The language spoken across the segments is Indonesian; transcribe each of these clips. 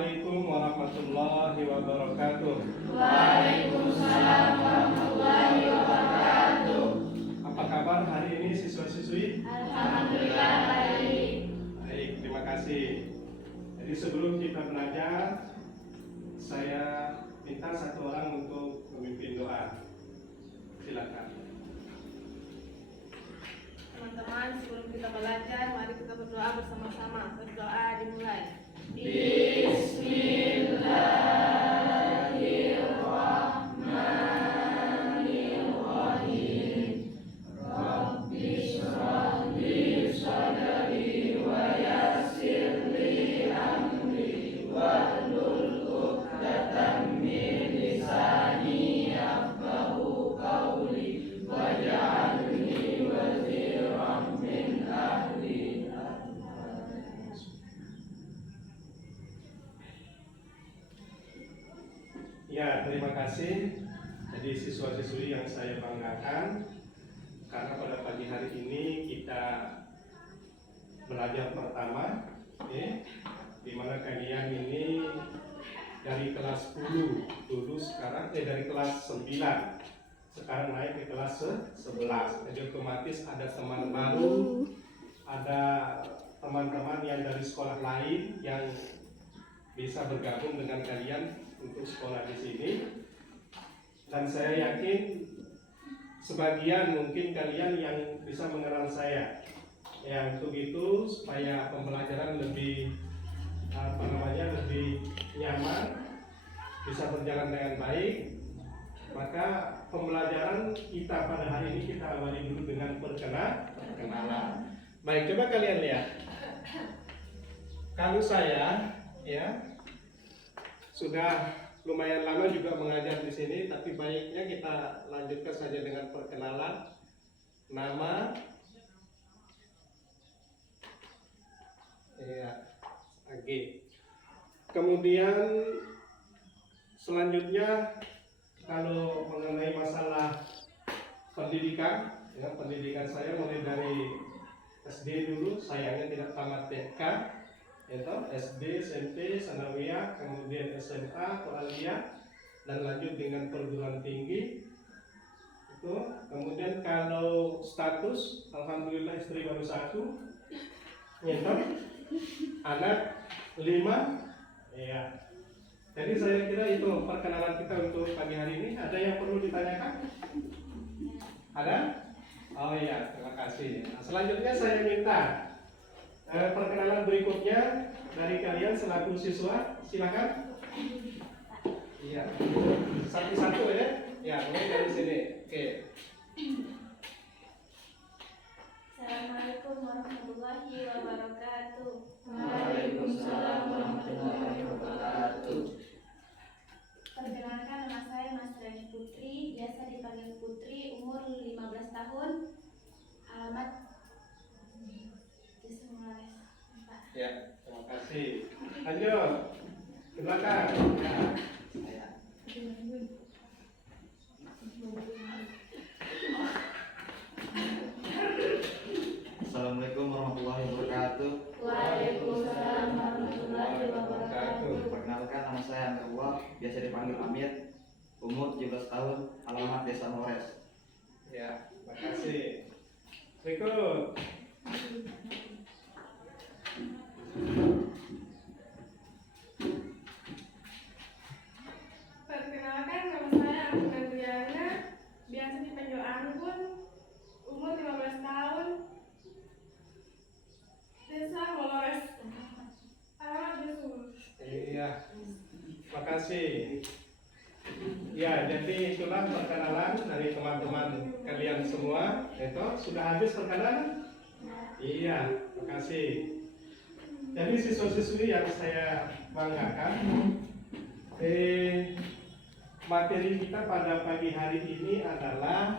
Assalamualaikum warahmatullahi wabarakatuh. Waalaikumsalam warahmatullahi wabarakatuh. Apa kabar hari ini siswa-siswi? Alhamdulillah baik. Baik, terima kasih. Jadi sebelum kita belajar, saya minta satu orang untuk memimpin doa. Silakan. Teman-teman, sebelum kita belajar, mari kita berdoa bersama-sama. Berdoa dimulai. Bismillahirrahmanirrahim. Rabbi shrah li sadri wa yassir li amri wahlul 'uqdatam min lisani yafqahu qawli waj'alni waziran min ahli. Ya, terima kasih. Jadi siswa-siswi yang saya banggakan, karena pada pagi hari ini kita belajar pertama, di mana kalian ini dari kelas 10 dulu sekarang dari kelas 9 sekarang naik ke kelas 11. Jadi otomatis ada teman baru, ada teman-teman yang dari sekolah lain yang bisa bergabung dengan kalian untuk sekolah di sini. Dan saya yakin sebagian mungkin kalian yang bisa mengenal saya. Ya, untuk itu supaya pembelajaran lebih lebih nyaman, bisa berjalan dengan baik, maka pembelajaran kita pada hari ini kita awali dulu dengan perkenalan. Baik, coba kalian lihat. Kalau saya sudah lumayan lama juga mengajar di sini, tapi baiknya kita lanjutkan saja dengan perkenalan. Nama, Agi. Kemudian selanjutnya kalau mengenai masalah pendidikan, pendidikan saya mulai dari SD dulu, sayangnya tidak tamat TK. SD, SMP, Sanawiyah, kemudian SMA, Kuliah, dan lanjut dengan perguruan tinggi. Kemudian kalau status, alhamdulillah istri baru 1, anak 5. Ya. Jadi saya kira itu perkenalan kita untuk pagi hari ini. Ada yang perlu ditanyakan? Ada? Oh iya, terima kasih. Nah, selanjutnya saya minta perkenalan berikutnya dari kalian selaku siswa, silakan. Iya, satu-satu ya. Ya, mulai dari sini. Oke. Assalamualaikum warahmatullahi wabarakatuh. Waalaikumsalam warahmatullahi wabarakatuh. Perkenalkan, nama saya Mas Rani Putri, biasa dipanggil Putri, umur 15 tahun, alamat Ya, terima kasih. Lanjut ke belakang. Ya. Assalamualaikum warahmatullahi wabarakatuh. Waalaikumsalam warahmatullahi wabarakatuh. Perkenalkan, nama saya Amirullah, biasa dipanggil Amir, umur 17 tahun, alamat Desa Mores. Ya, terima kasih. Berikut. Perkenalkan, nama saya Anggun Adriana, biasa dipanggil Anggun, umur 15 tahun, Desa Molores, alamat Besur. Iya, terima kasih. Ya, jadi itulah perkenalan dari teman-teman kalian semua. Itu sudah habis perkenalan? Iya, terima kasih. Jadi siswa-siswi yang saya banggakan, materi kita pada pagi hari ini adalah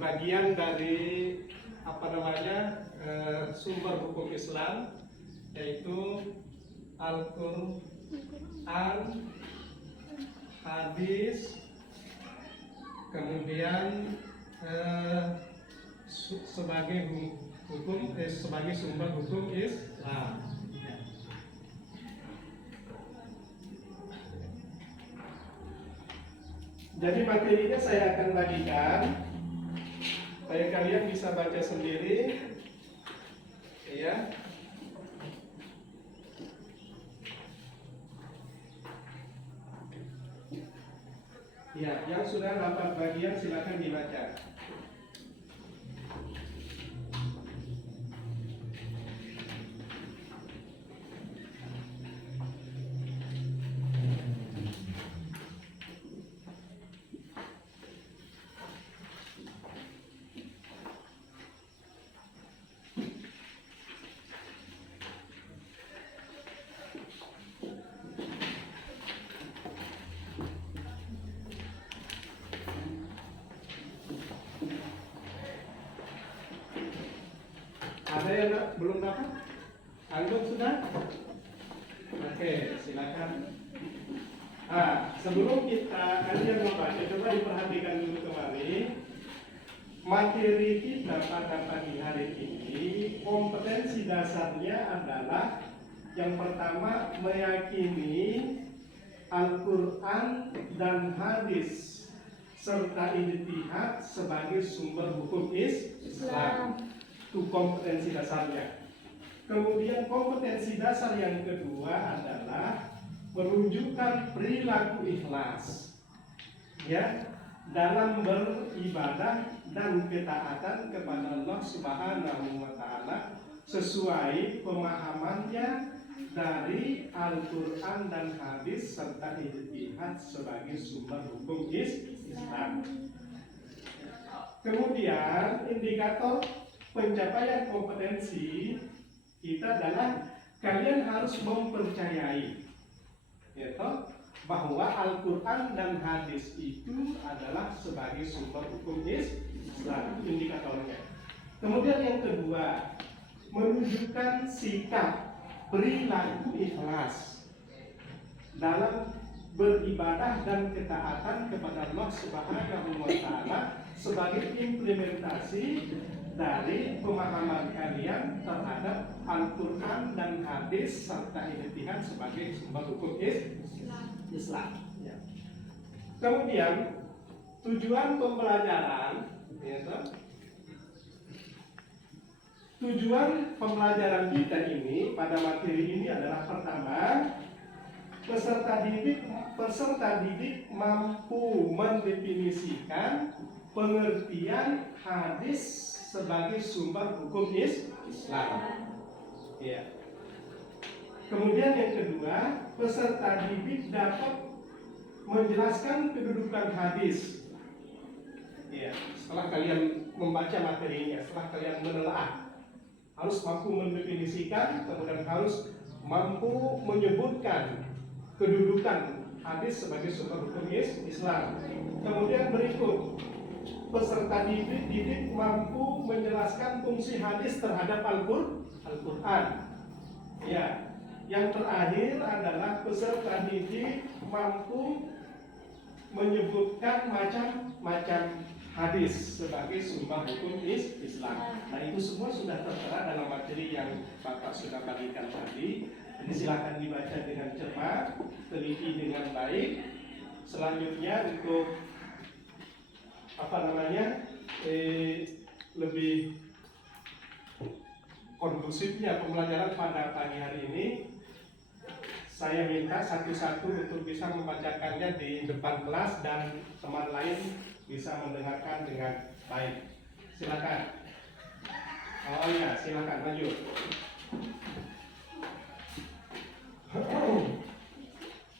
bagian dari sumber hukum Islam, yaitu Al-Quran, hadis, kemudian sebagai hukum sebagai sumber hukum Islam. Jadi materinya saya akan bagikan supaya kalian bisa baca sendiri, ya. Ya, yang sudah dapat bagian silakan dibaca. Ada yang belum dapat? Anggap sudah? Oke, silakan. Sebelum kalian membaca, coba diperhatikan dulu kembali. Materi kita pada pagi hari ini, kompetensi dasarnya adalah yang pertama meyakini Al-Quran dan hadis serta ijtihad sebagai sumber hukum Islam. Itu kompetensi dasarnya. Kemudian kompetensi dasar yang kedua adalah menunjukkan perilaku ikhlas, ya, dalam beribadah dan ketaatan kepada Allah Subhanahu wa Ta'ala sesuai pemahamannya dari Al-Quran dan hadis serta ijtihad sebagai sumber hukum Islam. Kemudian indikator pencapaian kompetensi kita adalah kalian harus mempercayai, yaitu bahwa Al-Quran dan hadis itu adalah sebagai sumber hukum Islam, indikatornya. Kemudian yang kedua, menunjukkan sikap perilaku ikhlas dalam beribadah dan ketaatan kepada Allah Subhanahu wa Ta'ala sebagai implementasi dari pemahaman kalian terhadap Al-Quran dan hadis serta ijtihad sebagai sumber hukum Islam. Ya. Kemudian tujuan pembelajaran, tujuan pembelajaran kita ini pada materi ini adalah pertama, peserta didik mampu mendefinisikan pengertian hadis sebagai sumber hukum Islam. Ya. Kemudian yang kedua, peserta didik dapat menjelaskan kedudukan hadis. Ya, setelah kalian membaca materinya, setelah kalian menelaah, harus mampu mendefinisikan, kemudian harus mampu menyebutkan kedudukan hadis sebagai sumber hukum Islam. Kemudian berikut, peserta didik mampu menjelaskan fungsi hadis terhadap Al-Quran. Ya, yang terakhir adalah peserta didik mampu menyebutkan macam-macam hadis sebagai sumber hukum Islam. Nah, itu semua sudah tertera dalam materi yang Bapak sudah bagikan tadi. Jadi silakan dibaca dengan cermat, teliti dengan baik. Selanjutnya untuk lebih kondusifnya pembelajaran pada pagi hari ini, saya minta satu-satu untuk bisa membacakannya di depan kelas dan teman lain bisa mendengarkan dengan baik. Silakan. Oh iya, silakan maju.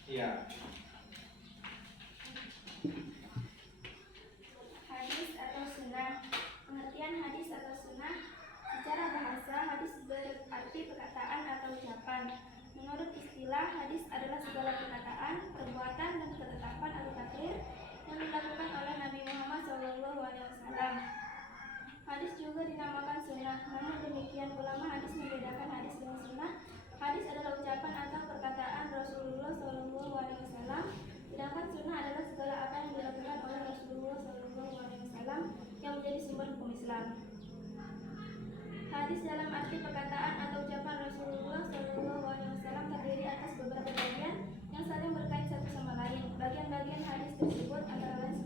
Iya. Hadis atau sunnah. Pengertian hadis atau sunnah secara bahasa, hadis berarti perkataan atau ucapan. Menurut istilah, hadis adalah segala perkataan, perbuatan, dan ketetapan atau takrir yang dilakukan oleh Nabi Muhammad SAW. Hadis juga dinamakan sunnah. Namun demikian, ulama hadis membedakan hadis dengan sunnah. Hadis adalah ucapan atau perkataan Rasulullah SAW, sedangkan sunnah adalah segala apa yang dilakukan oleh Rasulullah SAW yang menjadi sumber hukum Islam. Hadis dalam arti perkataan atau ucapan Rasulullah SAW terdiri atas beberapa bagian yang saling berkait satu sama lain. Bagian-bagian hadis tersebut antara lain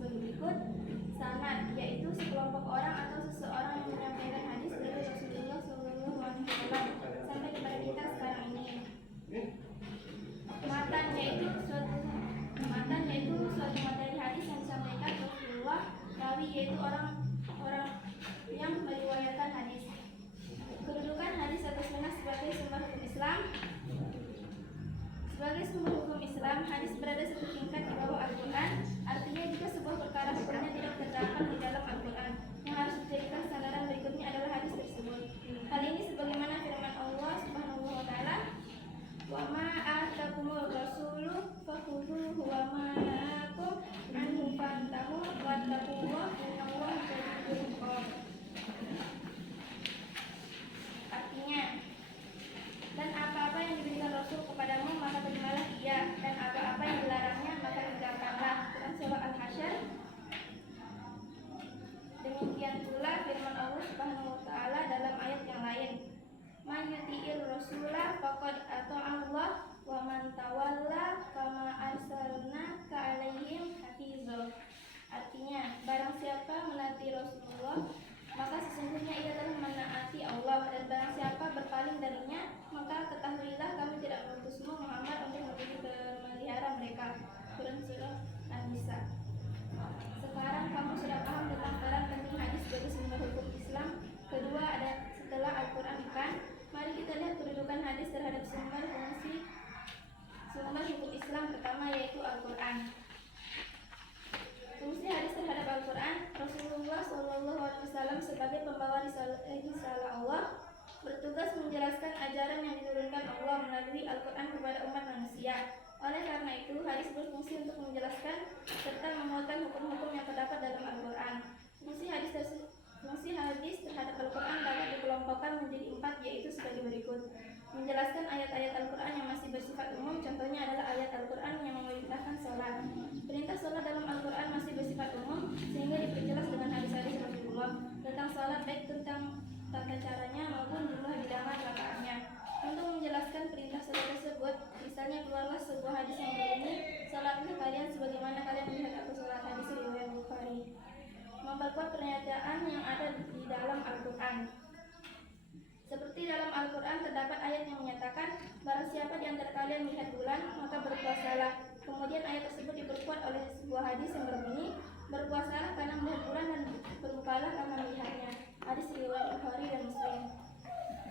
yaitu sekelompok orang atau seseorang yang menyampaikan hadis dari Rasulullah SAW sampai kepada kita sekarang ini. Matan yaitu suatu materi hadis yang disampaikan Rasulullah. Rawi yaitu orang yang meriwayatkan hadis. Kedudukan hadis atau sunnah sebagai sumber hukum Islam. Sebagai sumber hukum Islam, hadis berada satu tingkat di bawah Al-Quran. Artinya jika sebuah perkara hukumnya tidak terdapat di dalam Al-Quran, yang harus dijadikan sandaran berikutnya adalah hadis tersebut. Hal ini sebagaimana firman Allah Subhanahu wa taala, "Wa ma atakumur rasulu fakhudhuhu wa ma nahakum anhu fantahu wattaqullaha innallaha syadidul iqab." Artinya, dan apa-apa yang diberikan Rasul kepadamu maka terimalah dia, dan apa-apa yang dilarangnya maka tinggalkanlah. Quran surah Al-Hasyr. Demikian pula firman Allah Subhanahu wa taala dalam ayat yang lain, "Man yuti'ir rasulah faqad ata'allah wa man tawalla fama arsalnaka 'alaihim hafizah." Artinya, barang siapa menaati Rasulullah maka sesungguhnya ia telah menaati Allah, dan barang siapa berpaling darinya maka ketahuilah kami tidak mengutusmu Muhammad untuk menjadi pemelihara mereka. Quran surah An-Nisa. Sekarang kamu sudah paham tentang peran penting hadis sebagai sumber hukum Islam. Kedua, ada setelah Al-Quran kan? Mari kita lihat kedudukan hadis terhadap sumber hukum Islam pertama, yaitu Al-Quran. Fungsi hadis terhadap Al-Quran. Rasulullah SAW sebagai pembawa risalah Allah bertugas menjelaskan ajaran yang diturunkan Allah melalui Al-Quran kepada umat manusia. Oleh karena itu, hadis berfungsi untuk menjelaskan serta memuatkan hukum-hukum yang terdapat dalam Al-Quran. Fungsi hadis terhadap Al-Quran dapat dikelompokkan menjadi 4, yaitu sebagai berikut. Menjelaskan ayat-ayat Al-Quran yang masih bersifat umum, contohnya adalah ayat Al-Quran yang memerintahkan sholat. Perintah sholat dalam Al-Quran masih bersifat umum, sehingga diperjelas dengan hadis-hadis Rasulullah tentang sholat, baik tentang tata caranya maupun jumlah bilangan rakaatnya. Untuk menjelaskan perintah sholat tersebut, misalnya keluarlah sebuah hadis yang berbunyi, "Sholatlah kalian sebagaimana kalian melihat aku sholat." Hadis riwayat Bukhari. Memperkuat pernyataan yang ada di dalam Al-Quran. Seperti dalam Al-Quran terdapat ayat yang menyatakan, "Barang siapa di antara kalian melihat bulan, maka berpuasalah." Kemudian ayat tersebut diperkuat oleh sebuah hadis yang berbunyi, "Berpuasalah karena melihat bulan dan berbukalah karena melihatnya." Hadis riwayat Bukhari dan Muslim.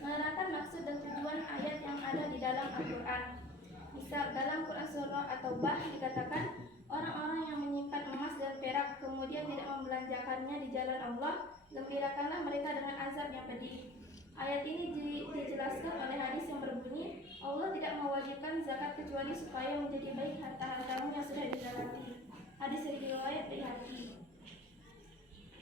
Menerangkan maksud dan tujuan ayat yang ada di dalam Al-Quran. Misal dalam Quran surah At-Taubah dikatakan, "Orang-orang yang menyimpan emas dan perak kemudian tidak membelanjakannya di jalan Allah, gembirakanlah mereka dengan azab yang pedih." Ayat ini dijelaskan oleh hadis yang berbunyi, "Allah tidak mewajibkan zakat kecuali supaya menjadi baik harta-hartamu yang sudah dizakati." Hadis riwayat Baihaqi.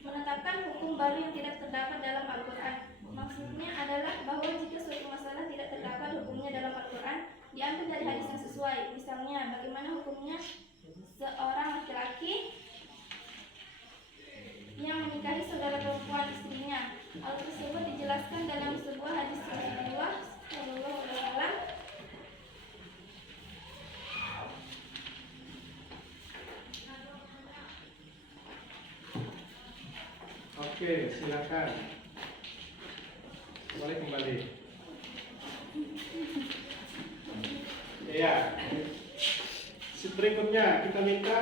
Menetapkan hukum baru yang tidak terdapat dalam Al-Quran. Maksudnya adalah bahwa jika suatu masalah tidak terdapat hukumnya dalam Al-Quran, diambil dari hadis yang sesuai. Misalnya, bagaimana hukumnya seorang laki-laki yang menikahi saudara perempuan istrinya. Hal tersebut dijelaskan dalam sebuah hadis Rasulullah SAW. Oke, silakan. Boleh kembali. Iya. Berikutnya kita minta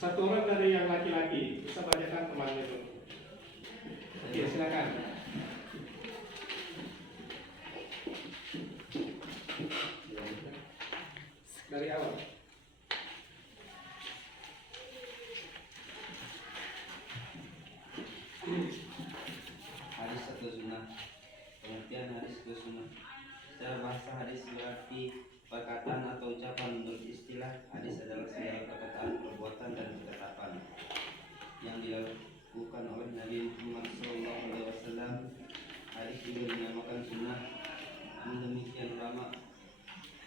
satu orang dari yang laki-laki bisa bacakan temannya dulu. Oke, silakan. Dari awal. Hadis atau sunnah. Pengertian hadis atau sunnah. Secara bahasa hadis berarti perkataan atau ucapan. Menurut istilah, hadis adalah segala perkataan, perbuatan, dan ketetapan yang dilakukan oleh Nabi Muhammad SAW. Hadis juga dinamakan sunnah. Namun demikian ulama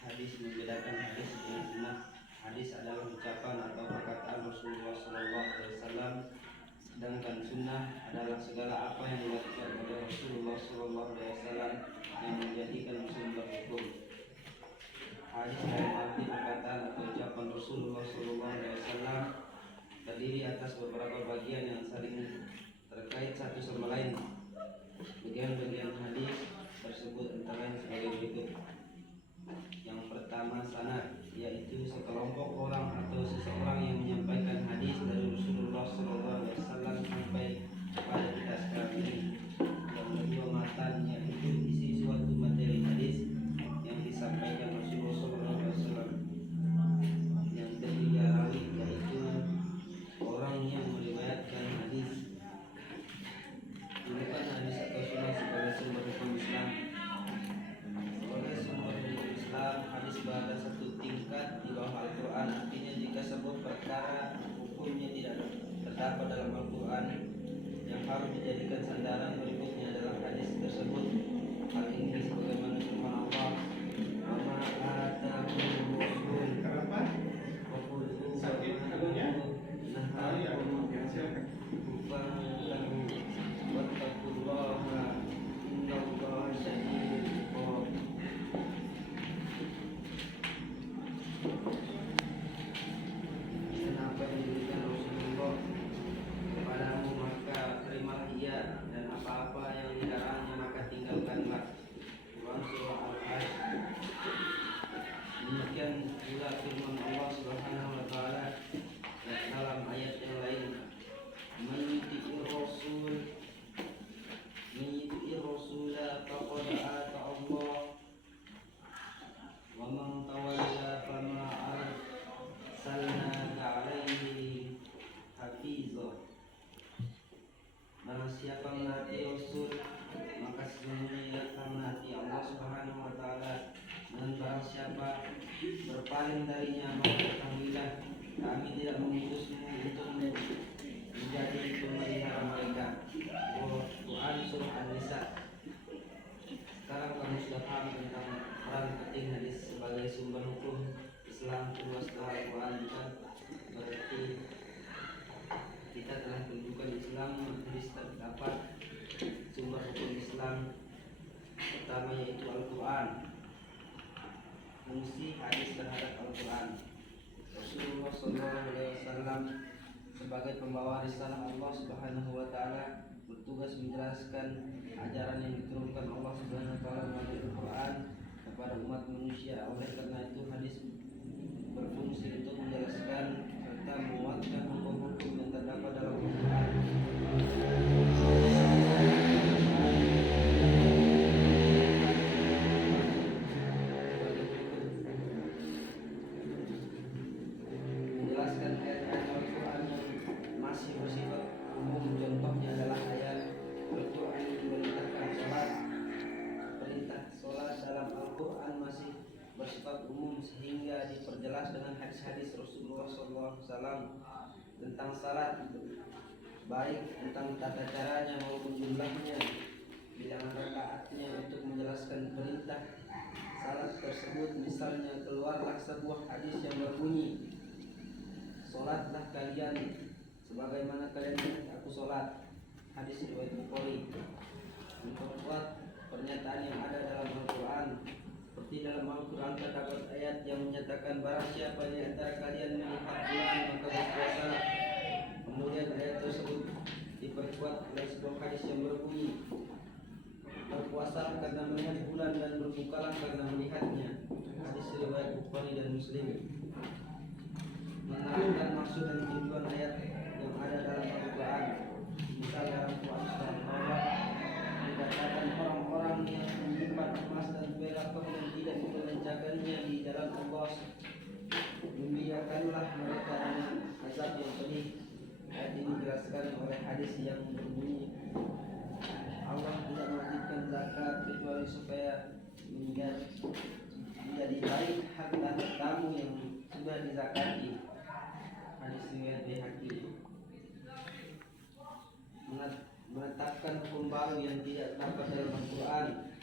hadis membedakan hadis dengan sunnah. Hadis adalah ucapan atau perkataan Rasulullah SAW, sedangkan sunnah adalah segala apa yang dilakukan oleh Rasulullah SAW yang menjadikan sumber hukum. Hadis dalam arti perkataan atau ucapan Rasulullah SAW terdiri terdiri atas beberapa bagian yang saling terkait satu sama lain. Bagian-bagian hadis tersebut antara lain sebagai berikut. Yang pertama, sanad, yaitu sekelompok orang atau seseorang yang menyampaikan hadis dari Rasulullah SAW sampai kepada kita sekarang ini. Yang kedua, matan, yaitu isi suatu materi hadis yang disampaikan Rasulullah SAW. Yang ketiga, rawi, yaitu orang yang meriwayatkan hadis. Gunakan hadis atau sunnah sebagai sumber hukum Islam. Sebagai sumber hukum Islam, hadis berada satu tingkat di bawah Al-Quran. Artinya jika sebuah perkara hukumnya tidak terdapat dalam Al-Quran, yang harus dijadikan sandaran berikutnya adalah hadis tersebut. Hal ini sebagaimana firman Allah, "Wa ma ataakumur rasul Kenapa? fakhudhuhu Sakit wa ma kamunya? nahakum Ya, silakan. fantahu wattaqullaha innallaha syadidul iqab." Dan apa yang diberikan Rasulullah kepadamu maka terimalah ia, dan apa-apa yang dilarangnya maka tinggalkanlah. Quran surah Al-Hajj. Demikian pula firman Allah Subhanahu wa taala dalam ayat yang lain, "Mayyuti'ir rasula faqad ata Allah wa man tawalla fama arsalnaka 'alaihim hafizah." Barang siapa menaati Rasul, maka sesungguhnya ia telah menaati Allah Subhanahu wa taala, dan barang siapa berpaling darinya, maka ketahuilah kami tidak mengutusmu untuk menjadi pemelihara mereka. Quran surah An-Nisa. Sekarang kamu sudah paham tentang peran penting hadis sebagai sumber hukum Islam kedua setelah Al-Quran, bukan? Berarti kita telah tunjukkan Islam hadis terdapat sumber hukum Islam pertama yaitu Al-Quran. Fungsi hadis terhadap Al-Quran. Rasulullah SAW sebagai pembawa risalah Allah Subhanahu wa taala bertugas menjelaskan ajaran yang diturunkan Allah Subhanahu wa taala melalui Al-Quran kepada umat manusia. Oleh karena itu hadis berfungsi untuk menjelaskan serta menguatkan hukum-hukum yang terdapat dalam Al-Quran. Menjelaskan ayat-ayat Al-Quran yang masih bersifat umum, contohnya adalah ayat Al-Quran yang memerintahkan sholat. Perintah sholat dalam Al-Quran masih bersifat umum sehingga diperjelas dengan hadis-hadis Rasulullah SAW tentang salat, baik tentang tata caranya maupun jumlahnya, bilangan rakaatnya, untuk menjelaskan perintah salat tersebut. Misalnya, keluarlah sebuah hadis yang berbunyi, "Sholatlah kalian sebagaimana kalian melihat aku sholat." Hadis riwayat Bukhari. Memperkuat pernyataan yang ada dalam Al-Quran. Seperti dalam Al-Quran terdapat ayat yang menyatakan, "Barang siapa di antara kalian melihat bulan maka berpuasalah." Kemudian ayat tersebut diperkuat oleh sebuah hadis yang berbunyi, "Berpuasalah karena melihat bulan dan berbukalah karena melihatnya." Hadis riwayat Bukhari dan Muslim. Menerangkan maksud dan tujuan ayat yang ada dalam Al-Quran. Misal dalam Quran surah Al-Baqarah dikatakan, "Orang-orang yang menyimpan emas dan perak kemudian tidak membelanjakannya di jalan Allah, membiarkanlah mereka dengan azab yang pedih." Ayat ini dijelaskan oleh hadis yang berbunyi, Allah tidak mewajibkan zakat kecuali supaya menjadi baik harta tamu yang sudah dizakati. Hadis riwayat Baihaqi. Menetapkan hukum baru yang tidak terdapat dalam Al-Quran,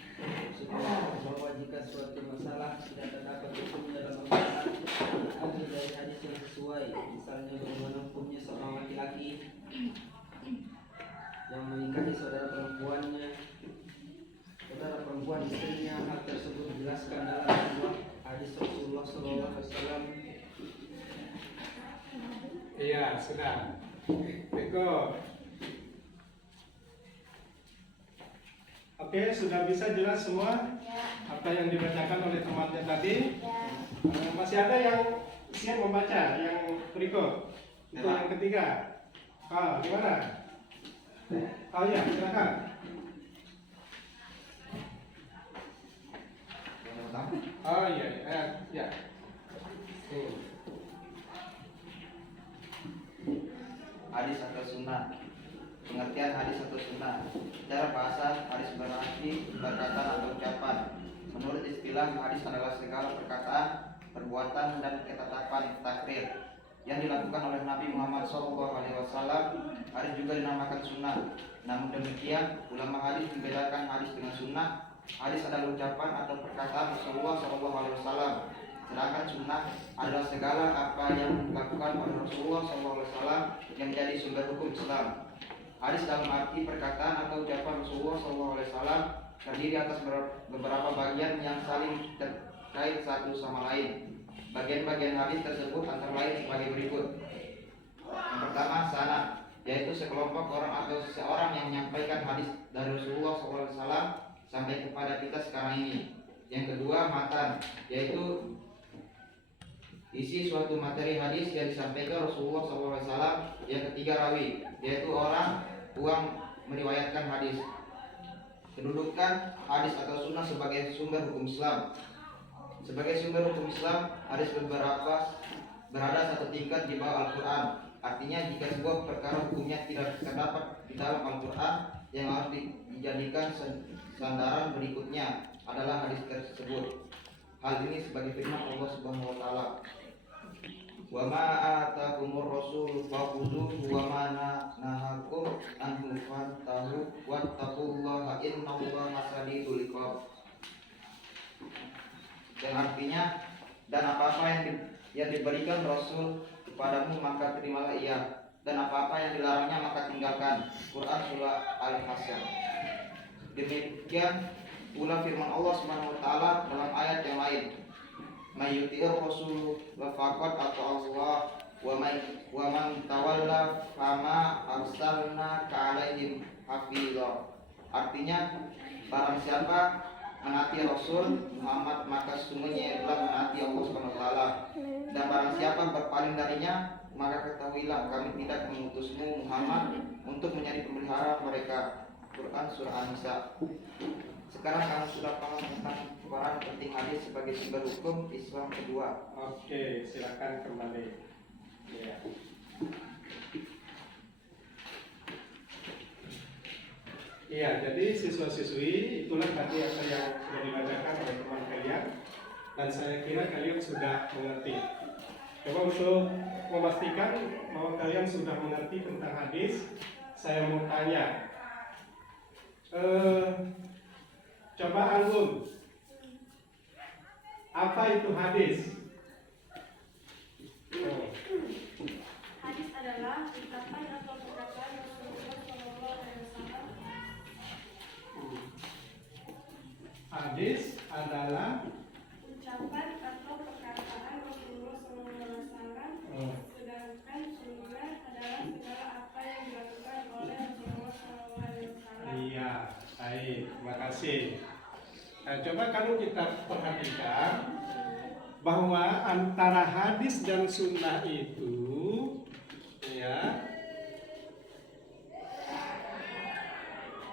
bahwa jika suatu masalah tidak terdapat hukum dalam Al-Quran, diambil dari hadis yang sesuai. Misalnya, bagaimana hukumnya seorang laki-laki yang menikahi saudara perempuan istrinya. Hal tersebut dijelaskan dalam sebuah hadis Rasulullah SAW. Iya, sudah. Berikut. Oke, sudah bisa jelas semua apa yang dibacakan oleh temannya tadi? Masih ada yang siap membaca yang berikut. Itu yang ketiga. Oh, gimana? Oh ya, silakan. Oh iya, ya. Hadis atau sunnah. Pengertian hadis atau sunnah. Secara bahasa, hadis berarti perkataan atau ucapan. Menurut istilah, hadis adalah segala perkataan, perbuatan, dan ketetapan takrir yang dilakukan oleh Nabi Muhammad SAW. Hadis juga dinamakan sunnah. Namun demikian, ulama hadis membedakan hadis dengan sunnah. Hadis adalah ucapan atau perkataan Rasulullah SAW. Sedangkan sunnah adalah segala apa yang dilakukan oleh Rasulullah SAW yang menjadi sumber hukum Islam. Hadis dalam arti perkataan atau ucapan Rasulullah SAW terdiri atas beberapa bagian yang saling terkait satu sama lain. Bagian-bagian hadis tersebut antara lain sebagai berikut. Yang pertama, sanad, yaitu sekelompok orang atau seseorang yang menyampaikan hadis dari Rasulullah SAW sampai kepada kita sekarang ini. Yang kedua, matan, yaitu isi suatu materi hadis yang disampaikan Rasulullah SAW. Yang ketiga, rawi, yaitu orang yang meriwayatkan hadis. Kedudukan hadis atau sunnah sebagai sumber hukum Islam. Sebagai sumber hukum Islam, hadis berada satu tingkat di bawah Al-Quran. Artinya jika sebuah perkara hukumnya tidak terdapat di dalam Al-Quran, yang harus dijadikan sandaran berikutnya adalah hadis tersebut. Hal ini sebagai firman Allah Subhanahu wa taala. Wa ma atakumur rasul fakhudhuhu wa ma nahakum anhu fantahu wattaqullaha innallaha shadidul iqab. Dan artinya, dan apa-apa yang diberikan Rasul kepadamu maka terimalah ia, dan apa-apa yang dilarangnya maka tinggalkan. Quran surah Al-Hasyr. Demikian pula firman Allah Subhanahu wa taala dalam ayat yang lain. May yuti'ir rasul faqad ata Allah wa man tawalla fama arsalna ka'alaihim hafizah. Artinya, barang siapa menaati Rasul Muhammad maka sesungguhnya telah menaati Allah Subhanahu wa taala, dan barang siapa berpaling darinya maka ketahuilah kami tidak mengutusmu Muhammad untuk menjadi pemelihara mereka. Quran surah An-Nisa. Sekarang kamu sudah paham tentang peran penting hadis sebagai sumber hukum Islam kedua. Oke, silakan kembali. Ya. Iya, jadi siswa-siswi itulah tadi apa yang sudah dibacakan oleh teman kalian, dan saya kira kalian sudah mengerti. Coba untuk memastikan bahwa kalian sudah mengerti tentang hadis, saya mau tanya. Coba Anggun, apa itu hadis? Hadis adalah ucapan atau perkataan Rasulullah SAW. Hadis adalah Ucapan atau perkataan Rasulullah SAW. Sedangkan sunnah adalah segala apa yang dilakukan oleh Rasulullah SAW. Iya, baik, terima kasih. Nah, coba kalau kita perhatikan bahwa antara hadis dan sunnah itu, ya,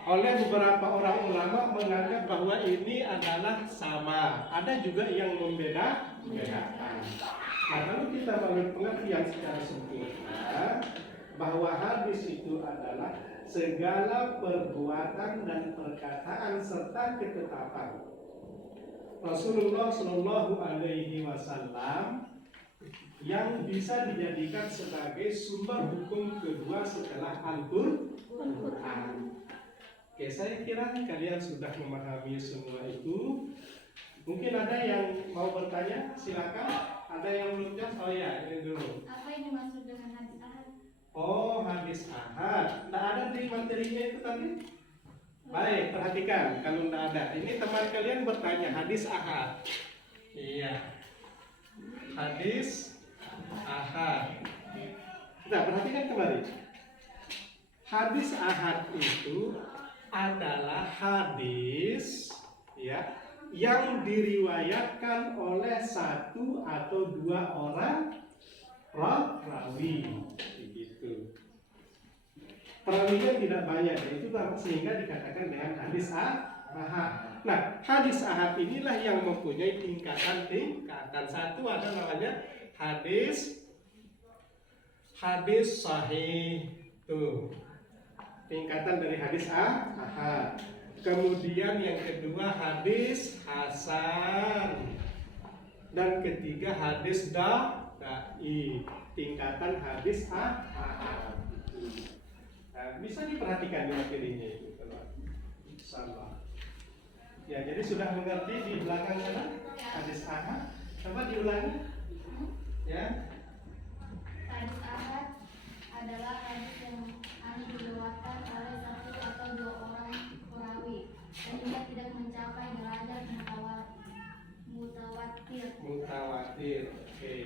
oleh beberapa orang ulama menganggap bahwa ini adalah sama. Ada juga yang membedakan. Nah, kalau kita mengambil pengertian secara sempurna bahwa hadis itu adalah segala perbuatan dan perkataan serta ketetapan Rasulullah Shallallahu Alaihi Wasallam yang bisa dijadikan sebagai sumber hukum kedua setelah Al-Quran. Oke, saya kira kalian sudah memahami semua itu. Mungkin ada yang mau bertanya, silakan. Ada yang belum jelas? Oh ya, ini dulu. Apa yang dimaksud dengan hadis ahad? Oh, hadis ahad. Tidak ada di materinya itu tadi? Baik, perhatikan. Kalau tidak ada, ini teman kalian bertanya hadis ahad. Iya. Hadis ahad. Nah, perhatikan kembali. Hadis ahad itu adalah hadis ya yang diriwayatkan oleh satu atau dua orang rawi, begitu. Perawinya tidak banyak, itu sehingga dikatakan dengan hadis ahad. Nah, hadis ahad inilah yang mempunyai tingkatan. Satu ada namanya hadis sahih, tuh tingkatan dari hadis ahad. Kemudian yang kedua hadis hasan, dan ketiga hadis da'i, tingkatan hadis ahad. Nah, bisa diperhatikan di materinya itu kalau sama. Ya, jadi sudah mengerti di belakang sana hadis ahad. Coba diulangi. Ya. Hadis ahad adalah hadis yang diriwayatkan oleh satu atau dua orang perawi sehingga tidak mencapai derajat mutawatir. Oke.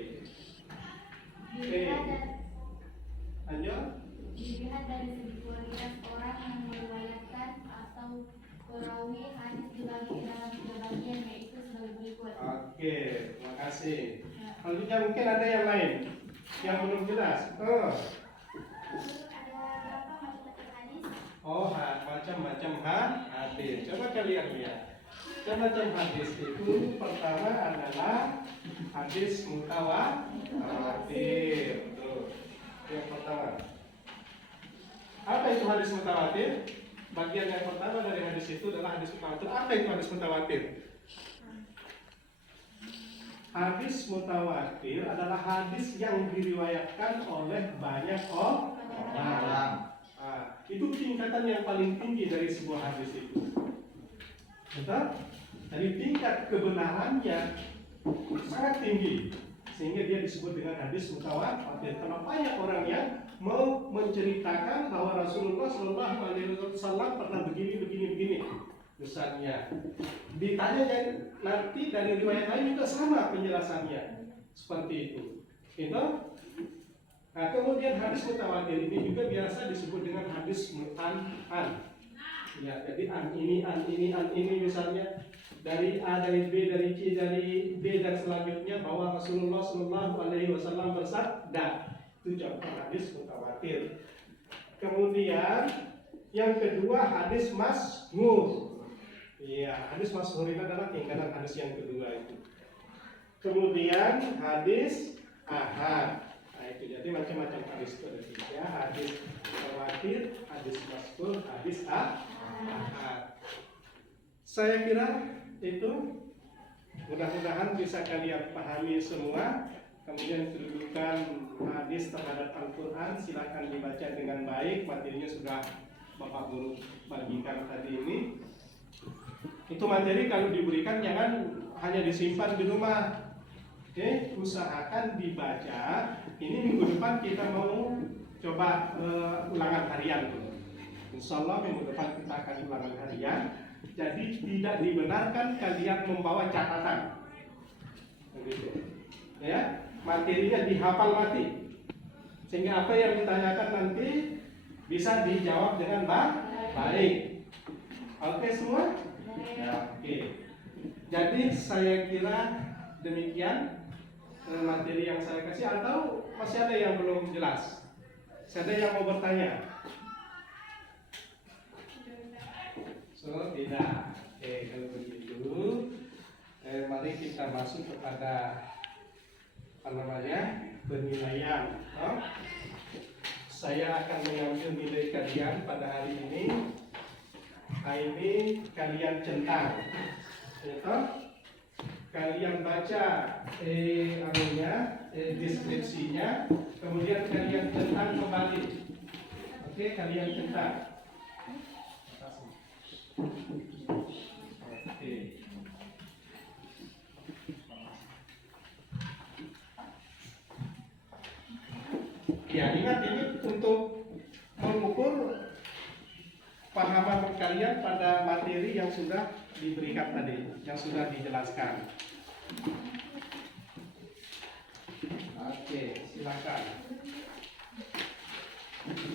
Dilihat dari segi kualitas orang yang meriwayatkan atau perawi hadis dibagi dalam tiga bagian, yaitu sebagai berikut. Oke, terima kasih. Selanjutnya mungkin ada yang lain yang belum jelas. Ada berapa macam hadis? Macam-macam hadis. Coba kalian lihat. Macam-macam hadis itu pertama adalah hadis mutawatir. Tuh, yang pertama. Apa itu hadis mutawatir? Bagian yang pertama dari hadis itu adalah hadis mutawatir. Apa itu hadis mutawatir? Hadis mutawatir adalah hadis yang diriwayatkan oleh banyak orang. Itu tingkatan yang paling tinggi dari sebuah hadis itu. Betul? Dari tingkat kebenarannya sangat tinggi, sehingga dia disebut dengan hadis mutawatir. Karena banyak orang yang mau menceritakan bahwa Rasulullah SAW pernah begini. Misalnya ditanya nanti dari riwayat lain juga sama penjelasannya seperti itu. Gitu? Nah, kemudian hadis mutawatir ini juga biasa disebut dengan hadis an. Ya, jadi an ini misalnya dari A, dari B, dari C, dari D dan selanjutnya bahwa Rasulullah SAW bersabda. Itu contoh hadis mutawatir. Kemudian yang kedua hadis masyhur. Iya, hadis masyhur itu adalah tingkatan hadis yang kedua itu. Kemudian hadis ahad. Nah, itu jadi macam-macam hadis itu ada tiga: hadis mutawatir, hadis masyhur, hadis ahad. Saya kira itu mudah-mudahan bisa kalian pahami semua. Kemudian kedudukan hadis terhadap Al-Quran silakan dibaca dengan baik. Materinya sudah Bapak Guru bagikan tadi ini. Itu materi kalau diberikan jangan hanya disimpan di rumah. Oke, usahakan dibaca. Ini minggu depan kita mau coba ulangan harian. Insya Allah minggu depan kita akan ulangan harian. Jadi tidak dibenarkan kalian membawa catatan. Begitu. Ya, materinya dihafal mati. Sehingga apa yang ditanyakan nanti bisa dijawab dengan baik. Oke semua? Ya, oke. Jadi saya kira demikian materi yang saya kasih, atau masih ada yang belum jelas? Masih ada yang mau bertanya? So, tidak. Oke, kalau begitu mari kita masuk kepada penilaian. Saya akan mengambil nilai kalian pada hari ini. Ini kalian centang, kalian baca deskripsinya, kemudian kalian centang kembali. Oke, kalian centang. Oke. Ya, ingat ini untuk mengukur pahaman kalian pada materi yang sudah diberikan tadi, yang sudah dijelaskan. Oke, silakan.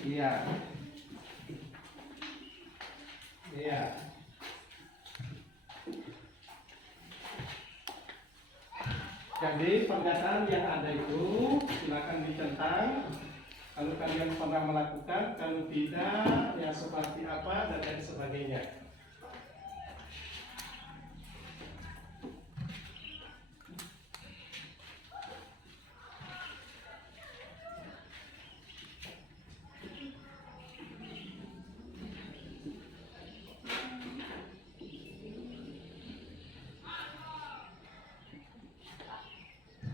Iya. Iya. Jadi pernyataan yang ada itu silakan ditentang. Kalau kalian pernah melakukan, kalau tidak, ya seperti apa dan lain sebagainya.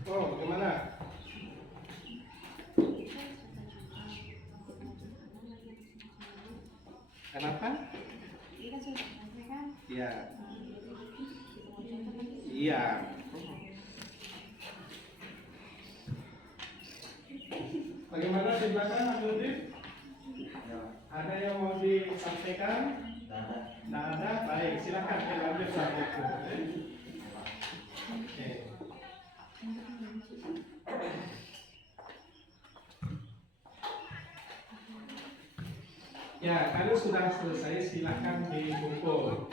Oh, bagaimana? Kenapa? Iya. Iya. Bagaimana di belakang, Mas Nurdin? Ada yang mau disampaikan? Tidak ada. Baik, silakan dilanjut lagi. Oke. Ya, kalau sudah selesai silakan dikumpul.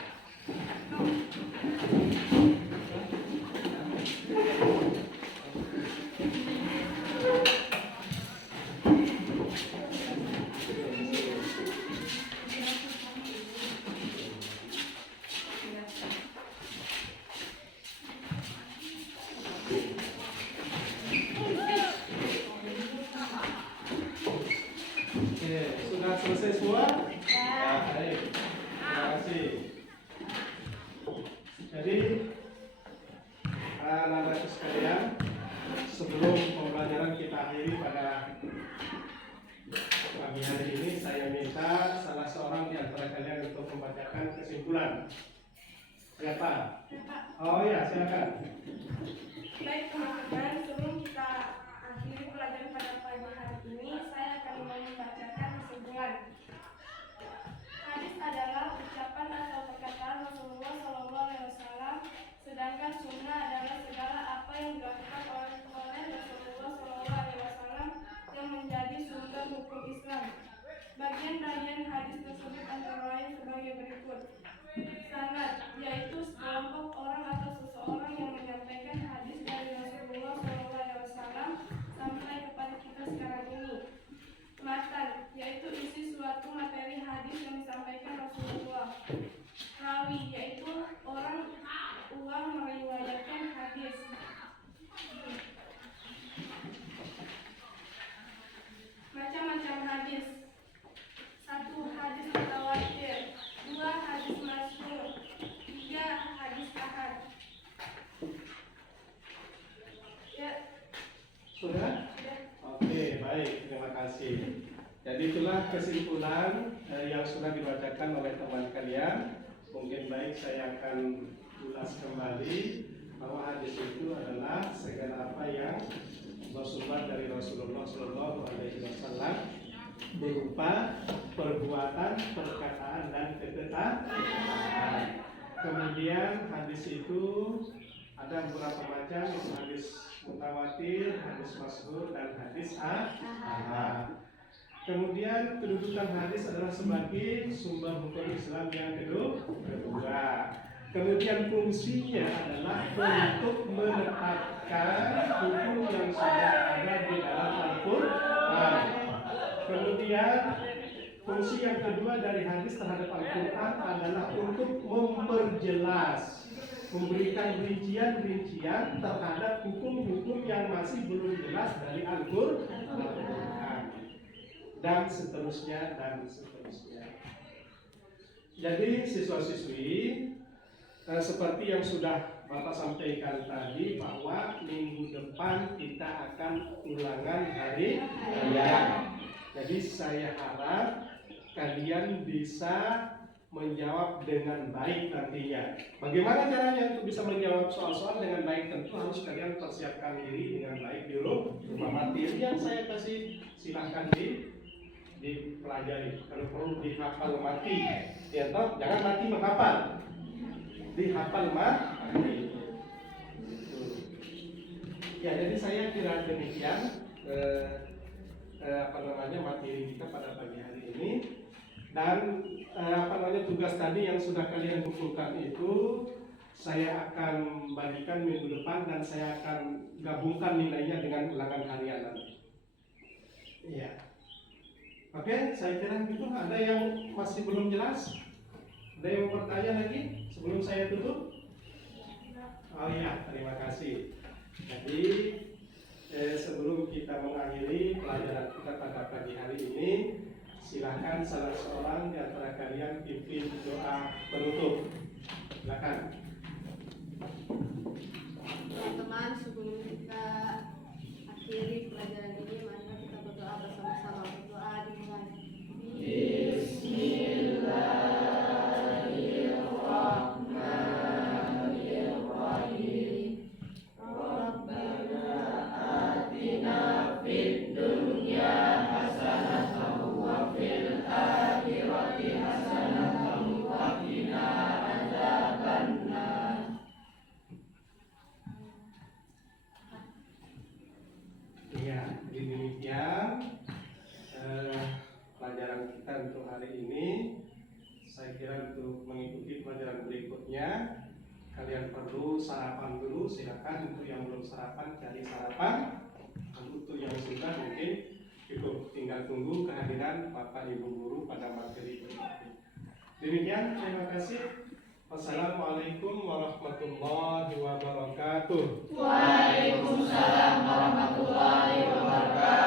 Oke, sudah selesai semua? Baik, terima kasih. Jadi, anak-anak sekalian, sebelum pembelajaran kita akhiri pada pagi hari ini, saya minta salah seorang di antara kalian untuk membacakan kesimpulan. Siapa? Oh ya, silakan. Baik teman-teman, sebelum kita akhiri pelajaran pada pagi hari ini, saya akan membacakan kesimpulan. Hadis adalah ucapan atau perkataan Rasulullah SAW, sedangkan sunnah adalah segala apa yang dilakukan oleh Rasulullah SAW yang menjadi sumber hukum Islam. Bagian-bagian hadis tersebut antara lain sebagai berikut. Sanad, yaitu sekelompok orang atau seseorang yang menyampaikan hadis dari Rasulullah SAW sampai kepada kita sekarang ini. Matan, yaitu isi suatu materi hadis yang disampaikan Rasulullah. Rawi, yaitu orang uang meriwayatkan hadis. Macam-macam hadis. 1. Hadis mutawatir. 2. Hadis masyhur. 3. Hadis ahad. Ya. Sudah? Ya. Oke, baik, terima kasih. Jadi itulah kesimpulan yang sudah dibacakan oleh teman kalian. Mungkin baik saya akan ulas kembali bahwa hadis itu adalah segala apa yang bersumber dari Rasulullah SAW berupa perbuatan, perkataan dan ketetapan. Kemudian hadis itu ada beberapa macam, hadis mutawatir, hadis masyhur dan hadis ahad. Kemudian kedudukan hadis adalah sebagai sumber hukum Islam yang kedua. Kemudian fungsinya adalah untuk menetapkan hukum yang sudah ada di dalam Al-Quran. Kemudian fungsi yang kedua dari hadis terhadap Al-Quran adalah untuk memperjelas, memberikan rincian-rincian terhadap hukum-hukum yang masih belum jelas dari Al-Quran, dan seterusnya dan seterusnya. Jadi siswa-siswi, seperti yang sudah Bapak sampaikan tadi, bahwa minggu depan kita akan ulangan hari raya. Jadi saya harap kalian bisa menjawab dengan baik nantinya. Bagaimana caranya untuk bisa menjawab soal-soal dengan baik? Tentu harus kalian persiapkan diri dengan baik dulu. Materi yang saya kasih silahkan dipelajari. Kalau perlu dihafal mati, ya toh, jangan mati menghafal. Dihafal mati. Ya, jadi saya kira demikian. materi kita pada pagi hari ini. Dan tugas tadi yang sudah kalian kumpulkan itu saya akan bagikan minggu depan dan saya akan gabungkan nilainya dengan ulangan harian nanti. Iya. Oke, saya kira gitu. Ada yang masih belum jelas? Ada yang mau bertanya lagi sebelum saya tutup? Oh iya, terima kasih. Jadi sebelum kita mengakhiri pelajaran kita pada pagi hari ini, silakan salah seorang di antara kalian pimpin doa penutup. Silakan. Teman-teman, sebelum kita akhiri pelajaran ini, mari kita berdoa bersama-sama. Berdoa dimulai. Bismillahirrahmanirrahim. Rabbana atina fid dunya hasanatan wa fil akhirati hasanatan wa qina adzabannar. Iya, jadi demikian pelajaran kita untuk hari ini. Saya kira untuk mengikuti pelajaran berikutnya kalian perlu sarapan dulu. Silakan untuk yang belum sarapan cari sarapan. Untuk yang sudah mungkin cukup tinggal tunggu kehadiran Bapak Ibu guru pada materi berikutnya. Demikian, terima kasih. Wassalamualaikum warahmatullahi wabarakatuh. Waalaikumsalam warahmatullahi wabarakatuh.